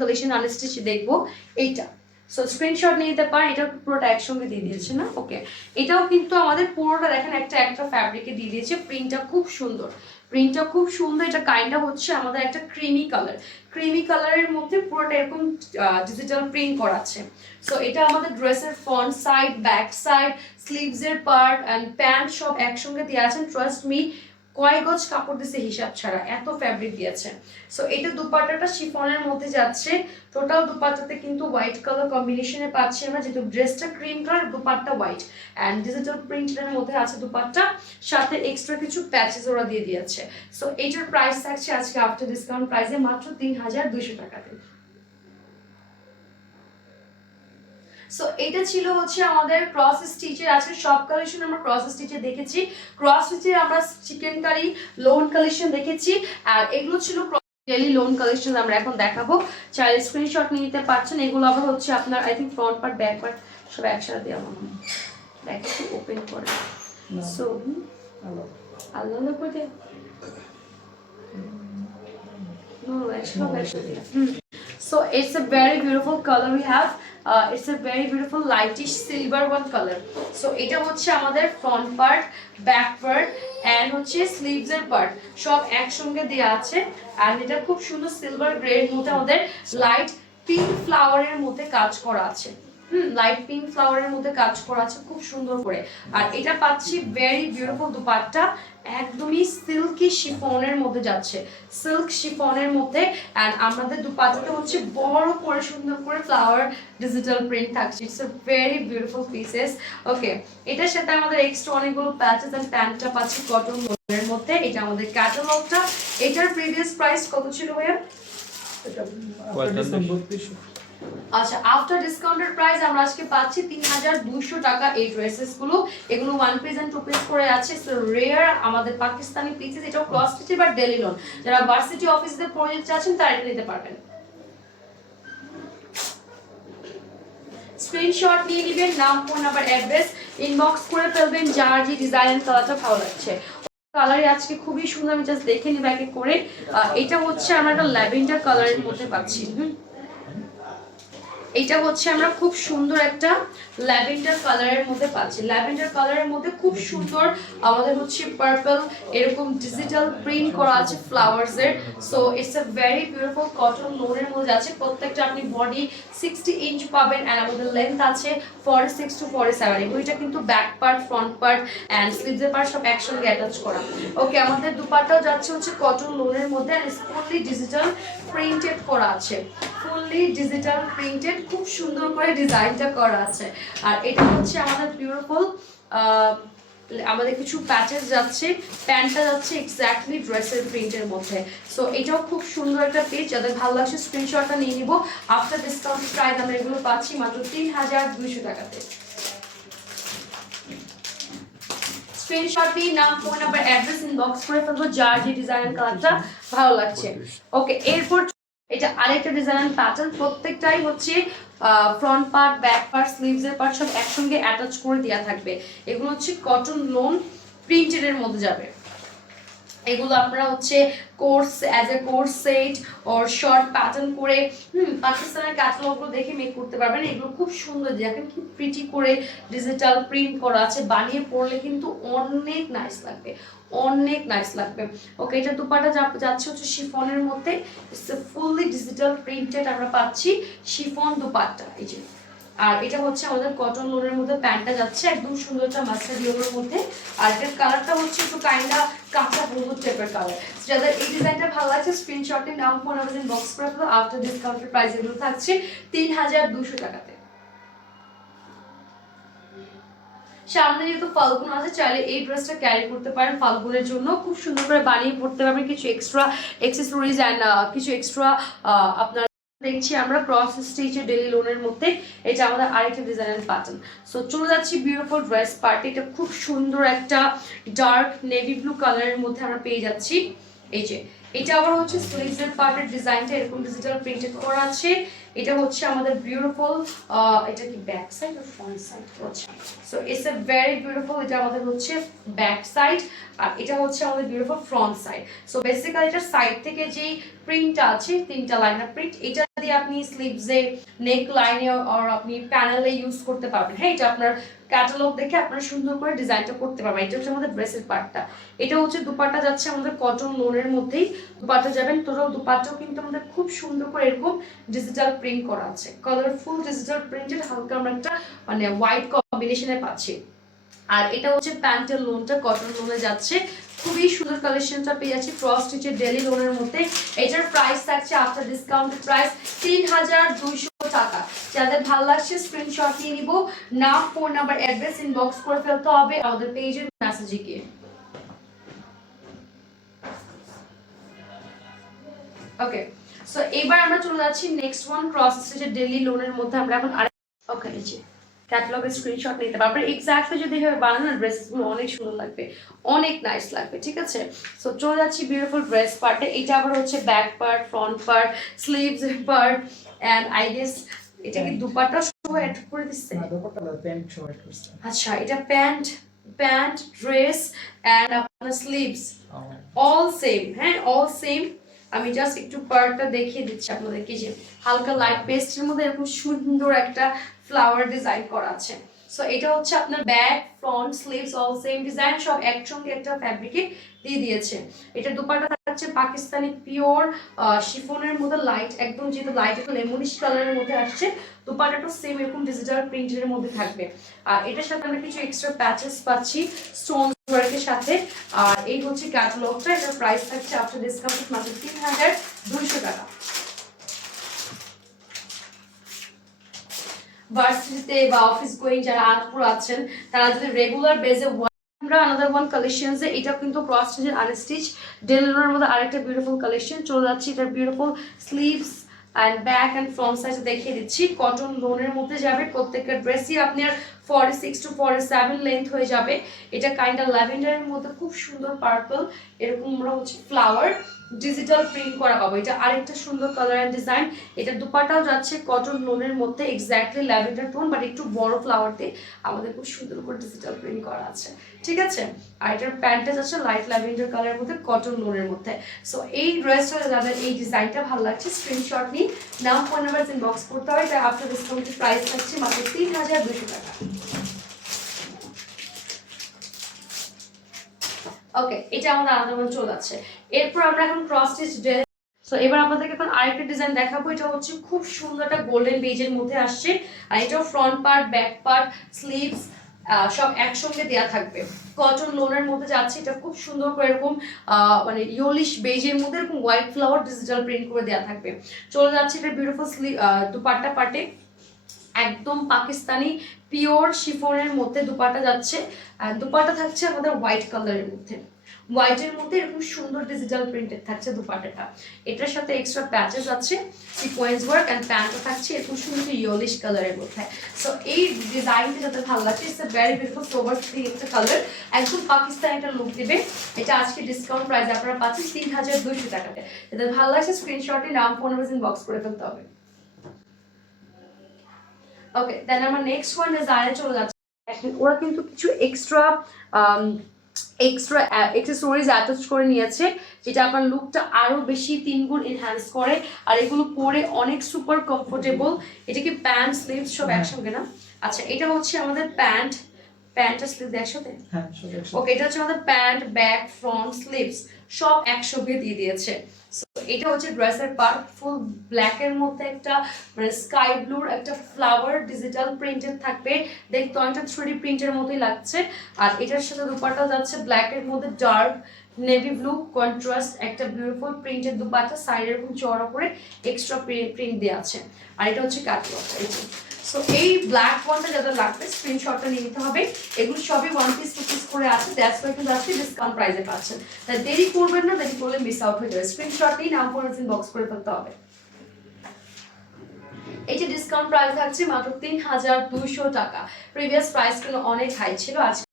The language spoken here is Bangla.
কালেকশন আনস্টিচ দেখবো এইটা। সো স্ক্রিনশট নিয়ে নিতে পারেন, এটা পুরোটা একসঙ্গে দিয়ে দিয়েছে না, ওকে। এটাও কিন্তু আমাদের পুরোটা দেখেন একটা একটা ফ্যাব্রিকে দিয়ে দিয়েছে, প্রিন্টটা খুব সুন্দর, প্রিন্টটা খুব সুন্দর। এটা কাইন্ডটা হচ্ছে আমাদের একটা ক্রিমি কালার, ক্রিমি কালারের মধ্যে পুরোটা এরকম ডিজিটাল প্রিন্ট করা আছে। সো এটা আমাদের ড্রেসের front side, back side, sleeves এর পার্ট এন্ড প্যান্ট সব একসঙ্গে দিয়ে আছেন। ট্রাস্ট মি, কয় গজ কাপড় দিছে হিসাব ছাড়া, এত ফ্যাব্রিক দিয়েছে। সো এটা দুপাট্টাটা শিফনের মধ্যে যাচ্ছে, টোটাল দুপাট্টাতে কিন্তু হোয়াইট কালার কম্বিনেশনে পাচ্ছি আমরা, যেহেতু ড্রেসটা cream colour, dupatta white and digital প্রিন্টের মধ্যে আছে দুপাট্টা, সাথে এক্সট্রা কিছু প্যাচেস ওরা দিয়ে দিয়েছে। সো এইটার প্রাইস থাকছে আজকে আফটার ডিসকাউন্ট প্রাইসে মাত্র ৩,২০০ টাকাতে। সো এটা ছিল হচ্ছে আমাদের ক্রস স্টিচের। আজকে সব কালেকশন আমরা ক্রস স্টিচে দেখেছি, ক্রস স্টিচের আমরা চিকেন কারি লোন কালেকশন দেখেছি, আর এগুলো ছিল ডেলি লোন কালেকশন আমরা এখন দেখাবো। চাইলে স্ক্রিনশট নিয়ে নিতে পারছেন। এগুলো আবার হচ্ছে আপনার I think front part back part সব একসাথে দেওয়া মনে হয়, ব্যাক একটু ওপেন করে। সো আল্লাহ করে so it's a very beautiful color we have. It's a very beautiful lightish silver one color. So এটা হচ্ছে আমাদের front part, back part and হচ্ছে স্লিভস এর পার্ট সব একসঙ্গে দেয়া আছে। আর এটা খুব সুন্দর সিলভার গ্রে এর মধ্যে আমাদের লাইট পিঙ্ক ফ্লাওয়ারের মধ্যে কাজ করা আছে। লাইট পিঙ্ক ফ্লাওয়ারের মধ্যে কাজ করা আছে খুব সুন্দর করে। আর এটা পাচ্ছি ভেরি বিউটিফুল দুপাট্টা, একদমই সিল্কি শিফনের মধ্যে যাচ্ছে, সিল্ক শিফনের মধ্যে। এন্ড আমাদের দুপাট্টাটা হচ্ছে বড় করে সুন্দর করে ফ্লাওয়ার ডিজিটাল প্রিন্ট থাকছে। It's a very beautiful pieces, okay. এটার সাথে আমাদের এক্সট্রা অনেকগুলো প্যাচেস এন্ড প্যান্টটা পাচ্ছি কটন এর মধ্যে। এটা আমাদের ক্যাটালগটা। এটার প্রিভিয়াস প্রাইস কত ছিল ভাইয়া? আচ্ছা, আফটার ডিসকাউন্টেড প্রাইস আমরা আজকে পাচ্ছি ৩,২০০ টাকা এই ড্রেসেস গুলো। এগুলো one piece and two piece করে আছে, সো রেয়ার আমাদের পাকিস্তানি পিসেস। এটাও ক্রস স্টিচ বা ডেলি লোন, যারা ভার্সিটি অফিসে পড়ে যাচ্ছেন তারা এটা নিতে পারবেন। স্ক্রিনশট নিয়ে নেবেন, নাম, ফোন নাম্বার, অ্যাড্রেস, ইনবক্স করে ফেলবেন যার যে ডিজাইন কালারটা ভালো লাগছে। কালারই আজকে খুবই সুন্দর, আমি জাস্ট দেখে নিব একে করে। এটা হচ্ছে আমরা একটা ল্যাভেন্ডার কালারের মধ্যে পাচ্ছি। এটা হচ্ছে আমরা খুব সুন্দর একটা ল্যাভেন্ডার কালারের মধ্যে পাচ্ছি। ল্যাভেন্ডার কালারের মধ্যে খুব সুন্দর আমাদের হচ্ছে পার্পল এরকম ডিজিটাল প্রিন্ট করা আছে ফ্লাওয়ার্স এর। So it's a very beautiful cotton লোনের মধ্যে আছে। প্রত্যেকটা আপনি বডি 60 ইঞ্চ পাবেন এন্ড আমাদের লেন্থ আছে 46 টু 47। এগুলিটা কিন্তু back part, front part and sleeves part সব একসঙ্গে অ্যাটাচ করা। ওকে, আমাদের দুপাট্টাও যাচ্ছে হচ্ছে কটন লোনের মধ্যে এন্ড ফুললি ডিজিটাল প্রিন্টেড করা আছে, ফুললি ডিজিটাল প্রিন্টেড, খুব সুন্দর করে ডিজাইনটা করা আছে। আর এটা হচ্ছে আমাদের বিউটিফুল আমাদের কিছু প্যাচেস যাচ্ছে, প্যান্টটা যাচ্ছে এক্স্যাক্টলি ড্রেসের প্রিন্টের মধ্যে। সো এটাও খুব সুন্দর একটা পেজ, যাদের ভালো লাগছে স্ক্রিনশটটা নিয়ে নিব। আফটার ডিসকাউন্ট প্রাইস আমরা এগুলো পাচ্ছি মাত্র ৩,২০০ টাকাতে। স্ক্রিনশট দিয়ে নাম, ফোন নাম্বার, অ্যাড্রেস ইনবক্স করে ফেলবো যার যে ডিজাইন কালারটা ভালো লাগছে। ওকে, এরপর এটা আরেকটা ডিজাইন প্যাটার্ন, প্রত্যেকটাই হচ্ছে front part, back part, sleeves এর পার্ট সব একসঙ্গে অ্যাটাচ করে দেওয়া থাকবে। এগুলো হচ্ছে কটন লোন প্রিন্টেড এর মধ্যে যাবে। এগুলো আপনারা হচ্ছে course as a course set or short pattern করে পাকিস্তানের ক্যাটালগুলো দেখে মেক করতে পারবেন। এগুলো খুব সুন্দর, দেখেন কি প্রিটি করে ডিজিটাল প্রিন্ট করা আছে, বানিয়ে পরলে কিন্তু অনেক নাইস লাগবে, অনেক নাইস লাগবে। ওকে, এটা দুপাটা যাচ্ছে হচ্ছে শিফনের মধ্যে, ফুললি ডিজিটাল প্রিন্টেড আমরা পাচ্ছি শিফন দুপাট্টা, এই যে। আর এটা হচ্ছে আমাদের কটন লোনের মধ্যে, প্যান্টটা যাচ্ছে একদম সুন্দর একটা মাস্টার্ড ইয়েলোর মধ্যে। আর এটার কালারটা হচ্ছে একটু কাইন্ডা কাঁচা হলুদ টাইপের কালার। যাদের এই ডিজাইনটা ভালো লাগছে স্ক্রিনশটে নাম, ফোন নাম্বার বক্স করে ফেলো। আফটার ডিসকাউন্টের প্রাইস এগুলো থাকছে ৩,২০০ টাকাতে। সামনে যেহেতু ফাল্গুন আছে, চাইলে এই ড্রেসটা ক্যারি করতে পারেন ফাল্গুনের জন্য, খুব সুন্দর করে বানিয়ে পড়তে পারবেন। কিছু এক্সট্রা অ্যাক্সেসরিজ এন্ড কিছু এক্সট্রা আপনার দেখছি আমরা ক্রস স্টিচের ডেলি লোনের মধ্যে। এটা আমাদের আরেকটা ডিজাইনের প্যাটার্ন। সো চলে যাচ্ছি বিউটিফুল ড্রেস পার্টি। এটা খুব সুন্দর একটা ডার্ক নেভি ব্লু কালারের মধ্যে আমরা পেয়ে যাচ্ছি। এই যে এটা আবার হচ্ছে স্লিভস এর পার্টের ডিজাইনটা এরকম ডিজিটাল প্রিন্টেড করা আছে। এটা হচ্ছে আমাদের বিউটিফুল, এটা কি ব্যাক সাইড আর ফ্রন্ট সাইড? আচ্ছা, so it's a very beautiful. এটা আমাদের হচ্ছে ব্যাক সাইড আর এটা হচ্ছে আমাদের beautiful front side. So basically এটা সাইড থেকে যে প্রিন্টটা আছে 3টা লাইনার প্রিন্ট, এটা দিয়ে আপনি স্লিভসে, নেক লাইনে আর আপনি প্যানেলে ইউজ করতে পারবেন। হ্যাঁ, এটা আপনার ক্যাটালগ দেখে আপনারা সুন্দর করে ডিজাইনটা করতে পারবেন। এটা হচ্ছে আমাদের ড্রেসের পার্টটা। এটা হচ্ছে দুপাট্টা যাচ্ছে আমাদের কটন লোনের মধ্যেই দুপাট্টা যাবেন। টোটাল দুপাট্টাও কিন্তু আমাদের খুব সুন্দর করে এরকম ডিজিটাল প্রিন্ট করা আছে, কালারফুল ডিজিটাল প্রিন্টেড, হালকা আমরা একটা মানে হোয়াইট কম্বিনেশনে পাচ্ছি। আর এটা হচ্ছে প্যান্টের লোনটা কটন লোনে যাচ্ছে, খুবই সুন্দর কালেকশনটা পেয়ে যাচ্ছি ক্রস স্টিচের ডেলি লোনের মধ্যে। এটার প্রাইস থাকছে আফটার ডিসকাউন্ট প্রাইস 3200 টাকা। যাদের ভালো লাগছে স্ক্রিনশট নিয়ে নিব, নাম, ফোন নাম্বার, অ্যাড্রেস ইনবক্স করে ফেলতে হবে আমাদের পেজের মেসেজে গিয়ে। ওকে, সো এবার আমরা চলে যাচ্ছি নেক্সট ওয়ান ক্রস স্টিচের ডেলি লোনের মধ্যে। আমরা এখন ওকে নিচে ক্যাটালগের স্ক্রিনশট নিতে পারবেন। এক্স্যাক্টলি যদি এভাবে বানানো ড্রেসগুলো অনেক সুন্দর লাগবে, অনেক নাইস লাগবে, ঠিক আছে? সো চলে যাচ্ছি বিউটিফুল ড্রেস পার্টে। এটা আবার হচ্ছে back part, front part, sleeves part and I guess এটা কি দুপাট্টা সহ অ্যাড করে দিচ্ছে? না, দুপাট্টা না, প্যান্ট সহ অ্যাড করছে। আচ্ছা, এটা প্যান্ট ড্রেস এন্ড আপনার স্লিভস অল সেম। হ্যাঁ, অল সেম। আমি জাস্ট একটু পার্টটা দেখিয়ে দিচ্ছি আপনাদেরকে, যে হালকা লাইট পেস্টের মধ্যে এরকম সুন্দর একটা ফ্লাওয়ার ডিজাইন করা আছে। সো এটা হচ্ছে আপনার back, front, sleeves all same design, সব একসঙ্গে একটা ফ্যাব্রিকে দিয়ে দিয়েছে। এটা দুপাট্টা থাকছে পাকিস্তানি পিওর শিফনের মধ্যে লাইট, একদম যেহেতু লাইট একটা লেমনিশ কালারের মধ্যে আসছে, দুপাট্টাটা সেম এরকম ডিজিটাল প্রিন্টের মধ্যে থাকবে। আর এটার সাথে আমরা কিছু এক্সট্রা প্যাচেস পাচ্ছি স্টোন ওয়ার্কের সাথে। আর এই হচ্ছে ক্যাটালগটা, এটার প্রাইস থাকছে আফটার ডিসকাউন্ট মাত্র 3200 টাকা। ভার্সিটিতে বা অফিস গোয়িং যারা আনপুর আছেন, তারা যদি রেগুলার বেজে আমরা আনাদার ওয়ান কালেকশনস এ, এটা কিন্তু ক্রস স্টিচের আনস্টিচ ডেলিভারের মধ্যে আরেকটা বিউটিফুল কালেকশন চলে যাচ্ছে। এটার beautiful sleeves and back and front side দেখিয়ে দিচ্ছি, কটন লোনের মধ্যে যাবে। প্রত্যেকটা ড্রেসই আপনার 46 to 47 লেন্থ হয়ে যাবে। এটা কাইন্ড অফ ল্যাভেন্ডারের মধ্যে খুব সুন্দর পার্পল, এরকম আমরা হচ্ছে ফ্লাওয়ার ডিজিটাল প্রিন্ট করা পাবো। এটা আরেকটা সুন্দর কালার এন্ড ডিজাইন। এটা দুপাটাও যাচ্ছে কটন লোনের মধ্যে, এক্স্যাক্টলি ল্যাভেন্ডার টোন বাট একটু বড় ফ্লাওয়ার দিয়ে আমাদের খুব সুন্দর করে ডিজিটাল প্রিন্ট করা আছে, ঠিক আছে? আর এটার প্যান্টটা যাচ্ছে লাইট ল্যাভেন্ডার কালারের মধ্যে কটন লোনের মধ্যে। সো এই ড্রেসটা যাদের এই ডিজাইনটা ভালো লাগছে স্ক্রিনশট নিয়ে নাম, ফোন নাম্বার ইনবক্স করতে হবে। এটা আফটার ডিসকাউন্টের প্রাইস থাকছে মাত্র 3200 টাকা। ওকে, এটা আমাদের আলাদা চলে যাচ্ছে। এরপর আমরা এখন ক্রস স্টিচ ড্রেস। সো এবার আপনাদেরকে এখন আরেকটা ডিজাইন দেখাবো। এটা হচ্ছে খুব সুন্দর একটা গোল্ডেন বেজের মধ্যে আসছে। আর এটাও front part, back part, sleeves সব একসঙ্গে দেয়া থাকবে, কটন লোনের মধ্যে যাচ্ছে। এটা খুব সুন্দর করে এরকম মানে ইয়োলিশ বেজের মধ্যে এরকম হোয়াইট ফ্লাওয়ার ডিজিটাল প্রিন্ট করে দেয়া থাকবে। চলে যাচ্ছে এটা বিউটিফুল স্লিভ দুপাট্টা পার্টে, একদম পাকিস্তানি পিওর শিফনের মধ্যে দুপাট্টা যাচ্ছে। আর দুপাট্টা থাকছে আমাদের হোয়াইট কালারের মধ্যে, হোয়াইটের মধ্যে এরকম সুন্দর ডিজিটাল প্রিন্টেড থাকছে দুপাট্টাটা। এটার সাথে এক্সট্রা প্যাচেস আছে, সিকোয়েন্স ওয়ার্ক এন্ড প্যান্টও থাকছে এরকম সুন্দর ইয়েলোইশ কালারের মধ্যে। সো এই ডিজাইনটা যাতে ভালো লাগছে, it's a very beautiful sober three একটা কালার, একদম পাকিস্তানি একটা লুক দিবে। এটা আজকে ডিসকাউন্ট প্রাইস আপনারা পাচ্ছেন 3200 টাকাতে। যাদের ভালো লাগছে স্ক্রিনশটে নাম, ফোন নাম্বার ইনবক্স করে ফেলতে হবে। ওকে, দেন আমরা নেক্সট ওয়ান ডিজাইনে চলে যাচ্ছি। ওরা কিন্তু কিছু এক্সট্রা অ্যাক্সেসরিজ অ্যাটাচ করে নিয়েছে, যেটা আপনার লুকটা আরো বেশি 3 গুণ এনহ্যান্স করে। আর এগুলো পরে অনেক সুপার কমফোর্টেবল। এটা কি প্যান্ট স্লিভস সব একসঙ্গে না? আচ্ছা, এটা হচ্ছে আমাদের প্যান্ট আর স্লিভ একসাথে। হ্যাঁ, সব একসাথে। ওকে, এটা হচ্ছে আমাদের প্যান্ট, ব্যাক, ফ্রন্ট, স্লিভস সব একসঙ্গে দিয়ে দিয়েছে। এটা হচ্ছে ড্রেসের পার্ট, ফুল ব্ল্যাক এর মধ্যে একটা মানে স্কাই ব্লুর একটা ফ্লাওয়ার ডিজিটাল প্রিন্টেড থাকবে, দেখতে অনেকটা 3D প্রিন্টের মতোই লাগছে। আর এটার সাথে দুপাট্টা যাচ্ছে ব্ল্যাক এর মধ্যে ডার্ক নেভি ব্লু কন্ট্রাস্ট একটা বিউটিফুল প্রিন্টেড দুপাট্টা, সাইড এরকম চওড়া করে এক্সট্রা প্রিন্ট দেওয়া আছে। আর এটা হচ্ছে ক্যাটলগটা। সো এই ব্ল্যাক ওয়ানটা যাদের লাগবে স্ক্রিনশটটা নিয়ে নিতে হবে। এগুলো সবই 1 পিস 2 পিস করে আছে, দ্যাটস ওয়াই কিন্তু আজকে ডিসকাউন্ট প্রাইসে পাচ্ছেন। তাই দেরি করবেন না, দেরি করলে মিস আউট হয়ে যাবে। স্ক্রিনশট নিয়ে নাম, ফোন ইনবক্স করে ফেলতে হবে। এই যে ডিসকাউন্ট প্রাইস থাকছে মাত্র 3200 টাকা। প্রিভিয়াস প্রাইস কিন্তু অনেক হাই ছিল, আজকে